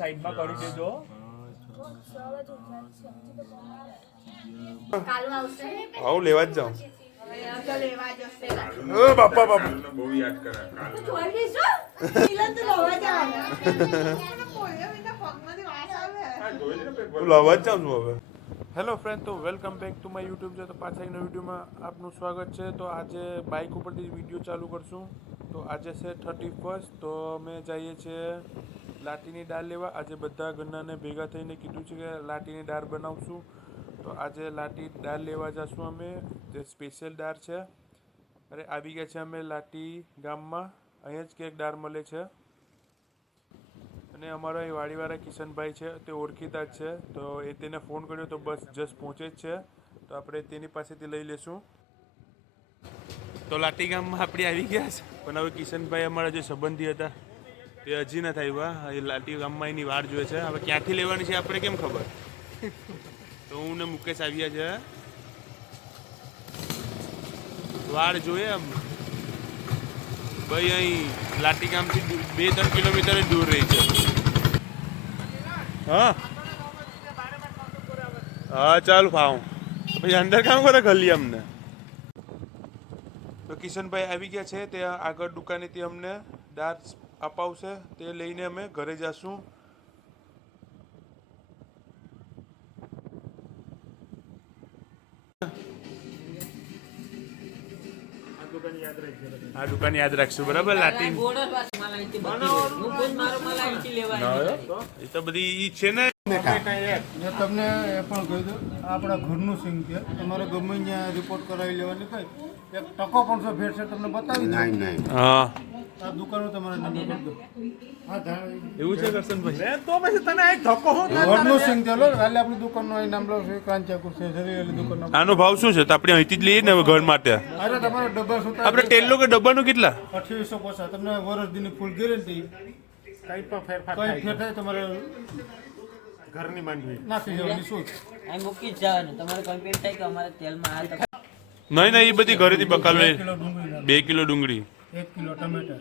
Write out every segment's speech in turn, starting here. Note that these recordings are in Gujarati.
સાઈડમાં કરી દેજો. આવું લેવા જ જાઉં. બાપા બાપા બહુ યાદ કરે. લાવવા જ જાઉં છું હવે. હેલો ફ્રેન્ડ, તો welcome back to my YouTube છે. તો પાછા એક નવી વિડીયોમાં આપનું સ્વાગત છે. તો આજે બાઇક ઉપરથી વિડીયો ચાલુ કરશું. તો આજે છે 31st. તો અમે જઈએ છીએ લાટીની દાળ લેવા. આજે બધા ઘરનાને ભેગા થઈને કીધું છે કે લાટીની દાળ બનાવશું. તો આજે લાટી દાળ લેવા જઈશું અમે, જે સ્પેશિયલ દાળ છે. અરે આવી ગયા છે અમે લાટી ગામમાં. અહીંયા જ કેક દાળ મળે છે. અને અમારા એ વાડીવાળા કિશનભાઈ છે, તે ઓળખીતા જ છે. તો એ તેને ફોન કર્યો તો બસ જસ્ટ પહોંચે જ છે. તો આપણે તેની પાસેથી લઈ લેશું. તો લાટી ગામમાં આપણે આવી ગયા છે, પણ હવે કિશનભાઈ અમારા જે સંબંધી હતા તે હજી નથી આવ્યા. એ લાટી ગામમાં એની વાર જોઈએ છે. હવે ક્યાંથી લેવાની છે આપણે કેમ ખબર. તો હું ને મુકેશ આવ્યા છે. વાર જોઈએ આમ ભાઈ. અહીં લાટી ગામથી 2-3 કિલોમીટર જ દૂર રહી છે. હા હા ચાલ ફાવું. પછી અંદર કામ કરે ગલી અમને. તો કિશનભાઈ આવી ગયા છે. તે આગળ દુકાનેથી અમને દાળ અપાવશે. તે લઈને અમે ઘરે જઈશું. આ દુકાન યાદ રાખશું, બરાબર? લાટી એ તો બધી છે ને. મેં તમને એ પણ કહી દઉં, આપણા ઘરનું સિંગ છે. તમારે ગમે ત્યાં રિપોર્ટ કરાવી લેવાની કઈ એક ટકો પણ ભેટ છે તમને બતાવી દઉં. હા આ દુકાનો તમારે નંબર કરી દો. એવું છે કરશનભાઈ. તો પછી તને એક ધક્કો હો. ઘરનું સિંગ છે લો. કાલે આપણી દુકાનનું અહીં નામ લો છે ક્રાંતિયાકુર છે જરીવાલી દુકાનનો. આનો ભાવ શું છે? તો આપણે અહીંથી જ લઈએ ને હવે ઘર માટે. અરે તમારા ડબ્બા સુતા આપણે ટેલો કે ડબ્બાનું કેટલા? 2850 તમને વર્ષ દીની ફૂલ ગેરંટી. કઈ પણ ફેરફાર થાય તમારે ઘરની માંડવી નાખી દેવાની. શું આ મૂકી જ જવાનું. તમારે કમ્પ્લીટ થાય કે અમારે તેલમાં હાલ નહીં નહીં, એ બધી ઘરેથી બકાલ લે. 1 કિલો ડુંગળી 2 કિલો ડુંગળી, 1 કિલો ટમેટા.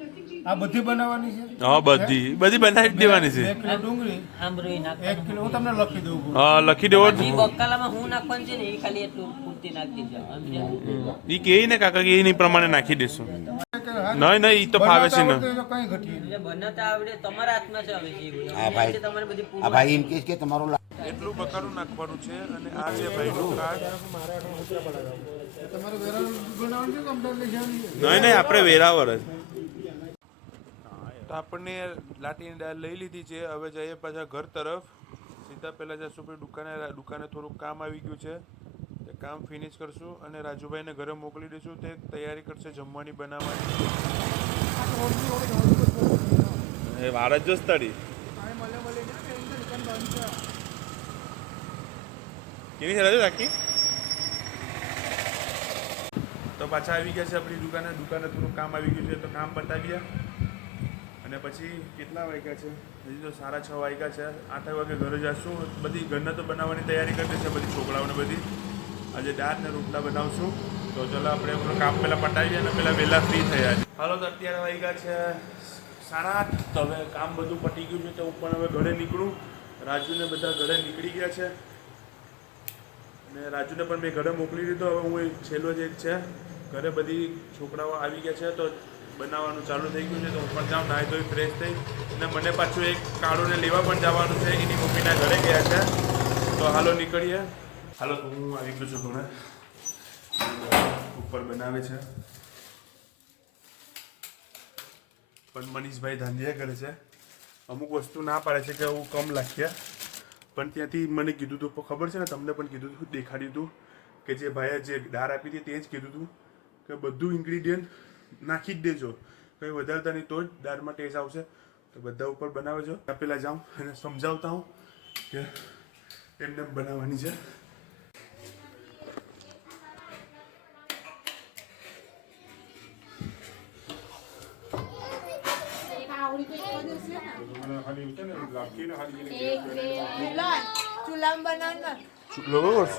આ બધી બનાવવાની છે. હા બધી બનાવી જ દેવાની છે. 2 કિલો ડુંગળી, આંબરોઈ 1 નાખવાનું. કિલો હું તમને લખી દઉં. હા લખી દેવો. ઈ બકાલામાં હું નાખવાનું છે ને એ ખાલી એટલું પૂરતી નાખી દેજો. સમજ્યા? એ કે ને કાકા કે એની પ્રમાણે નાખી દેશું. નહીં નહીં, એ તો ફાવે છે ને. કઈ ઘટી એટલે બનાવતા આવડે તમારા હાથમાં છે. હવે જે તમારે બધી આ ભાઈ એમ કહે કે તમારો એટલું બકાલું નાખવાનું છે. અને આ છે ભાઈનું કાર્ડ. તમારે વેરાળ બનાવવાનું છે કે અમદાવાદ લઈ જવાની છે? નહીં નહીં, આપણે વેરાવર જ. તો આપણને લાટીની દાળ લઈ લીધી છે. હવે જઈએ પાછા ઘર તરફ. સીધા પહેલાં જશું પછી દુકાને થોડુંક કામ આવી ગયું છે. તે કામ ફિનિશ કરશું અને રાજુભાઈને ઘરે મોકલી દઈશું. તે તૈયારી કરશે જમવાની બનાવવાની. એ વાર જ જોશ તારી. કેની છે રાજુ રાખી? તો પાછા આવી ગયા છે આપણી દુકાને થોડું કામ આવી ગયું છે. તો કામ બતાવીએ અને પછી કેટલા વાગ્યા છે? હજી તો 6:30 વાગ્યા છે. 8 વાગે ઘરે જઈશું. બધી ઘરના તો બનાવવાની તૈયારી કરી દેશે બધી છોકરાઓને બધી. આજે દાળ ને રોટલા બનાવશું. તો ચલો આપણે આપણું કામ પહેલાં પટાવીએ અને પહેલાં વહેલા ફ્રી થયા છે. હાલો, તો અત્યારે વાગ્યા છે 8:30. તો હવે કામ બધું પટી ગયું છે. તો હું પણ હવે ઘરે નીકળું. રાજુને બધા ઘરે નીકળી ગયા છે અને રાજુને પણ મેં ઘરે મોકલી દીધો. હવે હું છેલ્લો જ એક છે ઘરે. બધી છોકરાઓ આવી ગયા છે. તો બનાવવાનું ચાલુ થઈ ગયું છે. તો હું પણ જાઉં, નાહી ધોઈ ફ્રેશ થઈ. અને મને પાછું એક કાળુને લેવા પણ જવાનું છે. એની મમ્મીના ઘરે ગયા છે. તો હાલો નીકળીએ. હાલો, તો હું આવી ગયો છું ઘરે. ઉપર બનાવે છે પણ મનીષભાઈ ધાંધિયા કરે છે. અમુક વસ્તુ ના પાડે છે કે હું કમ લાખીએ. પણ ત્યાંથી મને કીધું હતું, ખબર છે ને તમને પણ કીધું હતું, દેખાડ્યું હતું કે જે ભાઈએ જે દાળ આપી હતી તે જ કીધું હતું કે બધું ઇન્ગ્રીડિયન્ટ નાખી જ દેજો, કંઈ વધારતા નહીં તો જ દાળમાં ટેસ્ટ આવશે. તો બધા ઉપર બનાવે છો. પહેલાં જાઉં અને સમજાવતા હું કે એમને બનાવવાની છે.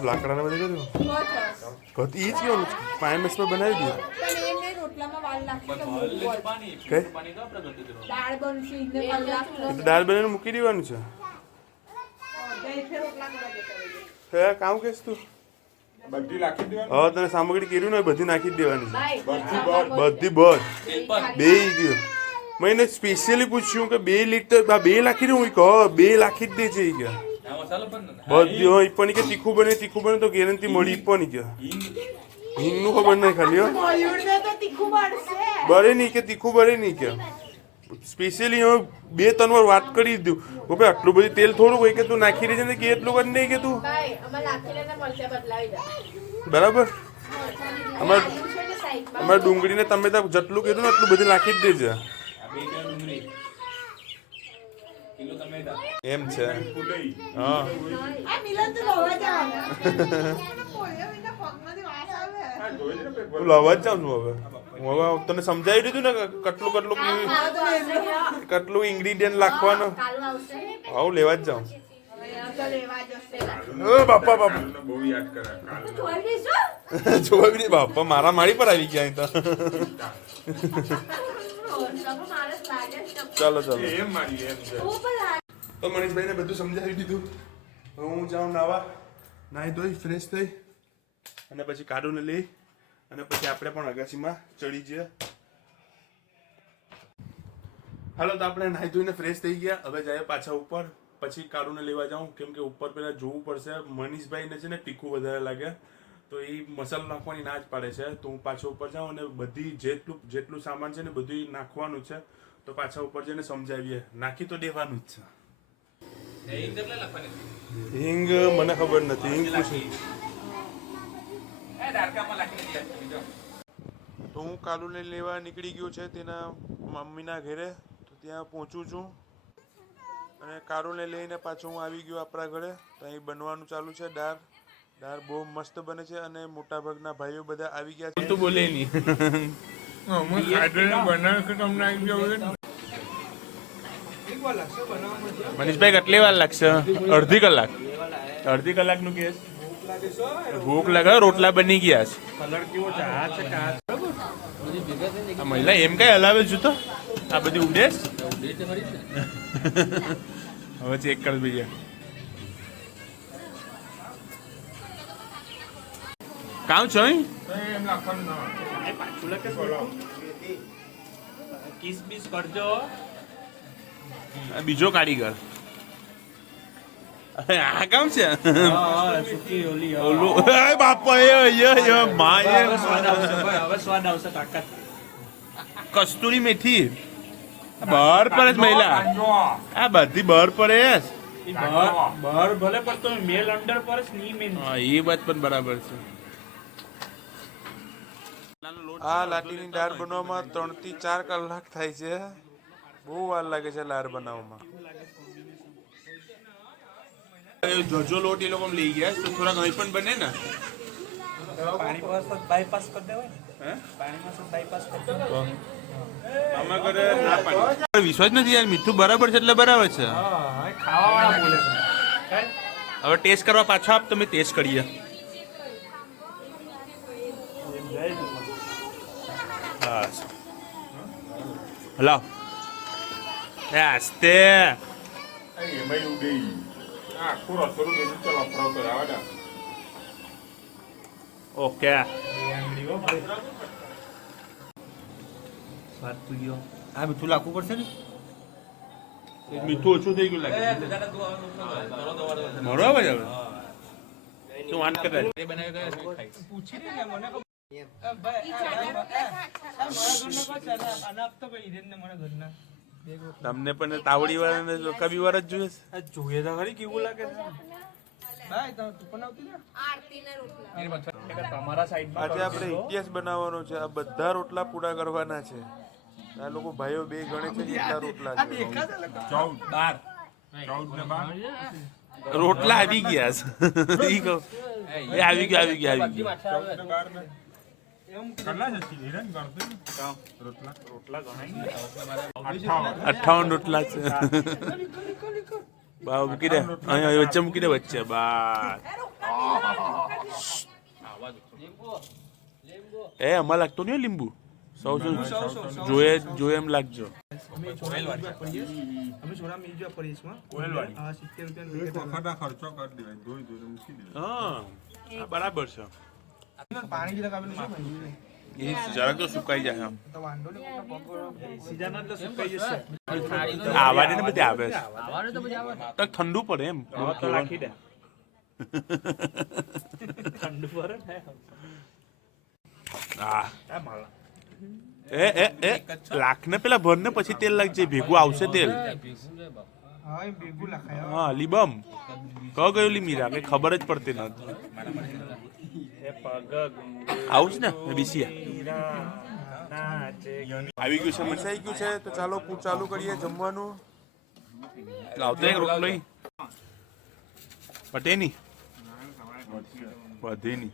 લાકડાના બધે કર્યું એ જ કેવું 5 મિનિટમાં બનાવી દઈએ. એટલામાં વાર લાગશે કે બહુ જ. કઈ દાળ બનશે ને કલાક દાળ બનાવીને મૂકી દેવાનું છે જઈ ફેર રોટલા કરવા જતા રહેજો. કયા કામ કેસ તું બધી નાખી દેવાની હવે તને સામગ્રી કીધું ને બધી નાખી જ દેવાની છે ભાઈ બધી બે ગયો મેં એને સ્પેશિયલી પૂછ્યું કે 2 લીટર 2 લાખી દઉં કહો 2 લાખી જ દે છે ઈ કે બધી હોય પણ ઈ કે તીખું બને તો ગેરંટી મળી પણ ઈ કે હિંગનું ખબર નહીં ખાલી હો મયુરને તો તીખું પડશે. બરે નહીં કે તીખું બરે નહીં કે સ્પેશિયલી હવે 2-3 વાર વાત કરી દીધું કે ભાઈ આટલું બધું તેલ થોડું હોય કે તું નાખી દેજે ને કે એટલું કરી નહીં કે તું ભાઈ અમાર લાખીને મરચા બદલાવી દે. બરાબર અમાર આલુ છે ને સાઈડમાં. અમારે ડુંગળીને તમે તો જેટલું કીધું ને એટલું બધું નાખી જ દેજે એમ છે હા આ મિલન તો લોવા જવાના. પોળિયો વિના પગમાંથી વાસ આવે. હું લાવવા જ જાઉં છું હવે હું હવે તને સમજાવી દીધું ને કે કેટલું ઇન્ગ્રીડિયન્ટ નાખવાનું હા લેવા જ જાઉં તો લેવા જશે. ઓ બાપા બાપા બહુ યાદ કરે કાલ જોવા બી નહીં બાપા મારા મારી પર આવી ગયા અહીં તો ચાલો ચાલો એમ મારી એમ છે તો મનીષભાઈને બધું સમજાવી દીધું હવે હું જાઉં નાવા નાહી ધોઈ ફ્રેશ થઈ અને પછી કાઢુને લઈ અને પછી આપણે પણ અગાસીમાં ચડી જઈએ હાલો તો આપણે નાહી ધોઈને ફ્રેશ થઈ ગયા હવે જાય પાછા ઉપર પછી કાઢુને લેવા જાઉં કેમ કે ઉપર પહેલા જોવું પડશે મનીષભાઈને છે ને તીખું વધારે લાગે તો એ મસાલો નાખવાની ના જ પાડે છે તો હું પાછો ઉપર જાઉં અને બધી જેટલું સામાન છે ને બધું નાખવાનું છે તો પાછા ઉપર જઈને સમજાવીએ નાખી તો દેવાનું જ છે હિંગ મને ખબર નથી હિંગ પૂછી તો હું કાલુને લેવા નીકળી ગયો છે તેના મમ્મીના ઘરે તો ત્યાં પહોંચું છું અને કાલુને લઈને પાછો હું આવી ગયો આપણા ઘરે તો અહીં બનવાનું ચાલુ છે દાળ બહુ મસ્ત બને છે અને મોટા ભાગના ભાઈઓ બધા આવી ગયા છે તું બોલે નહીં મનીષભાઈ કેટલી વાર લાગશે અડધી કલાકનું કેસ ભૂખ લાગે રોટલા બની ગયા છે આ મહિલા એમ કઈ હલાવે છું તો આ બધી ઉડેસ હવે ચેક કર બીજા કામ છો એમ નાખવાનું કિસ બીસ કરજો બીજો કારીગર આ કામ છે ઓલું બાપા હવે સ્વાદ આવશે તાકાત કસ્તુરી મેથી બહાર પર જ મહિલા આ બધી બહાર પડે બહાર ભલે પડતો મેલ અંડર પર જ ની મેન હા એ વાત પણ બરાબર છે આ લાટીની દાળ બનાવવામાં 3 થી 4 કલાક થાય છે બહુ વાર લાગે છે દાળ બનાવવામાં જો લોટ એ લોકો લઈ ગયા તો થોડા અહીં પણ બને ને પાણી બાયપાસ કરી દેવાય ને પાણીમાં બાયપાસ કરી દેવાય આમાં કરે ના પાણી વિશ્વાસ નથી યાર મીઠું બરાબર છે એટલે બરાબર છે ખાવાવાળા બોલે છે હવે ટેસ્ટ કરવા પાછો આપ તમે ટેસ્ટ કરીએ હલાવ આસ્તે એમાં ઉડે આખું રસોડું બેસી ચાલો ફરાવતો આવડા ઓકે સ્વાદ પૂર્યો આ મીઠું લાખવું પડશે ને મીઠું ઓછું થઈ ગયું લાગે મારો અવાજ આવે તું વાન કર પૂછી ને મને તમને પણ તાવડી વાળાને કબી વાર જ જોઈએ જોઈએ તો ખરી કેવું લાગે છે તમારા સાઈડ આજે આપણે ઇતિહાસ બનાવવાનો છે આ બધા રોટલા પૂરા કરવાના છે આ લોકો ભાઈઓ બે ગણે છે કેટલા રોટલા છે 14 ને 12 રોટલા આવી ગયા છે ઈ કહું એ આવી ગયા કેટલા છે હિરણ ગણતું રોટલા ગણાય 58 રોટલા છે બા મૂકી દે અહીંયા વચ્ચે મૂકી દે વચ્ચે બા એ આમાં લાગતો નહીં લીંબુ સૌ જોયે એમ લાગજો. અમે સોના મીજવા પડીશ માં કોયલવાડી. હા 70 એક રૂપિયા વખત આ ખર્ચો કરી દેવાય ધોઈ ધોઈને મૂકી દેવાય. હા આ બરાબર છે. પાણી જરાક આવેલું છે ભાઈ એ જરાક તો સુકાઈ જાય. તો વાંધો નહીં સીઝન તો સુકાઈ જશે આવા ને બધે આવે છે. તો ઠંડુ પડે એમ. તો રાખી દે ઠંડુ પર હે હા આ માલા એ લાખને પેલા ભરને પછી તેલ લાગજે ભેગું આવશે તેલ. હા એ ભેગું લખાય હા લીબમ ક ગયું લી મીરા કઈ ખબર જ પડતી નથી. એ પગ આવું જ ને બીસીયા આવી ગયું છે મસાઈ ગયું છે તો ચાલો ચાલુ કરીએ જમવાનું. લાવતો એક રોટલો પટે ની વધે ની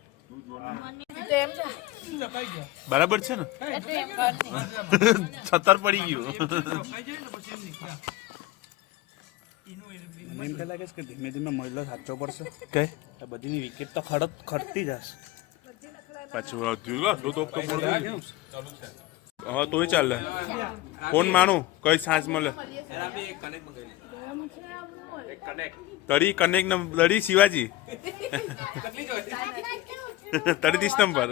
બરાબર છે ને છતર પડી ગયું. એમ કે લાગે છે કે ધીમે ધીમે મહિલો સાચો પડશે કઈ આ બધીની વિકેટ તો ખડતી જશે પાછું હા તોય ચાલે. કોણ માનું કઈ સાંજ મળે તરી કનેક્ટ લડી શિવાજી 33 નંબર.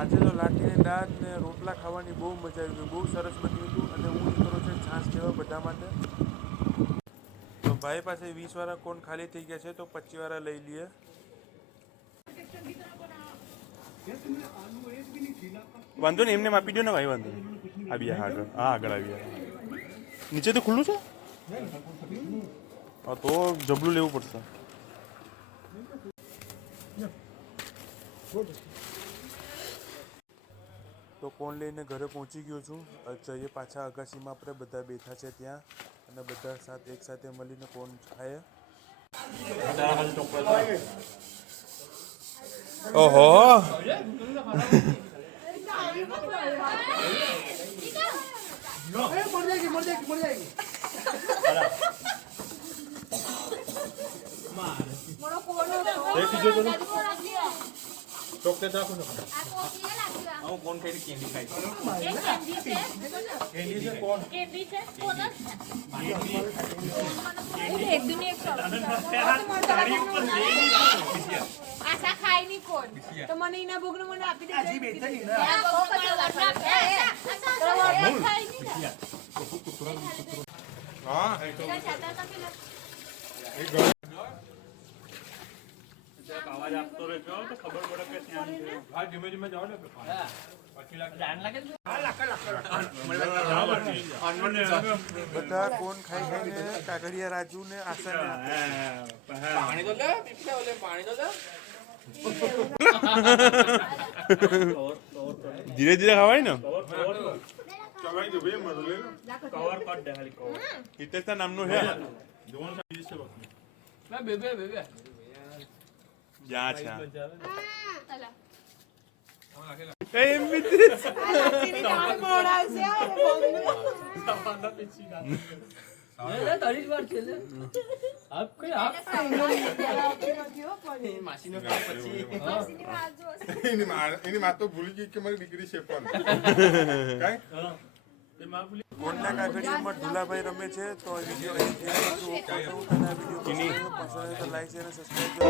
આજે તો લાઠીની દાળ ને રોટલા ખાવાની બહુ મજા આવી ગઈ. બહુ સરસ બન્યું હતું અને હું નીકળો છે છાશ લેવા બધા માટે. તો ભાઈ પાસે 20 વાળા કોણ ખાલી થઈ ગયા છે તો 25 વાળા લઈ લઈએ. વાંધો નહીં એમને આપી દો ને ભાઈ. વાંધો નહીં આવી આગળ આગળ આવી નીચે તો ખુલ્લું છે. હા તો જબલું લેવું પડશે. તો કોણ લઈને ઘરે પહોંચી ગયો છું. જઈએ પાછા અગાસીમાં આપણે બધા બેઠા છે ત્યાં અને બધા એક સાથે મળીને કોણ ખાય. ઓહો કોણ કઈ કેન્ડી ખાય આશા ખાય ની કોણ તો મને એના ભોગનો મને આપી દેજો. અવાજ આપતો રહેજો તો ખબર પડે કે ત્યાં હા ધીમે ધીમે જાવ ને બધા કોણ ખાઈ ખાઈને કાગડિયા રાજુ ને આશા ધીરે ધીરે ખવાય ને. ચલાઈ દો બે મરો લે કવર કટ દે ખાલી કવર હિતેશના નામનું છે જ્યાં છે એમ મિત્ર એની માં તો ભૂલી ગઈ કે મારી દીકરી છે પણ કોણના કાગળિયામાં ઢુલાભાઈ રમે છે તો વિડીયો લાઈક શેર અને સબસ્ક્રાઇબ કરો.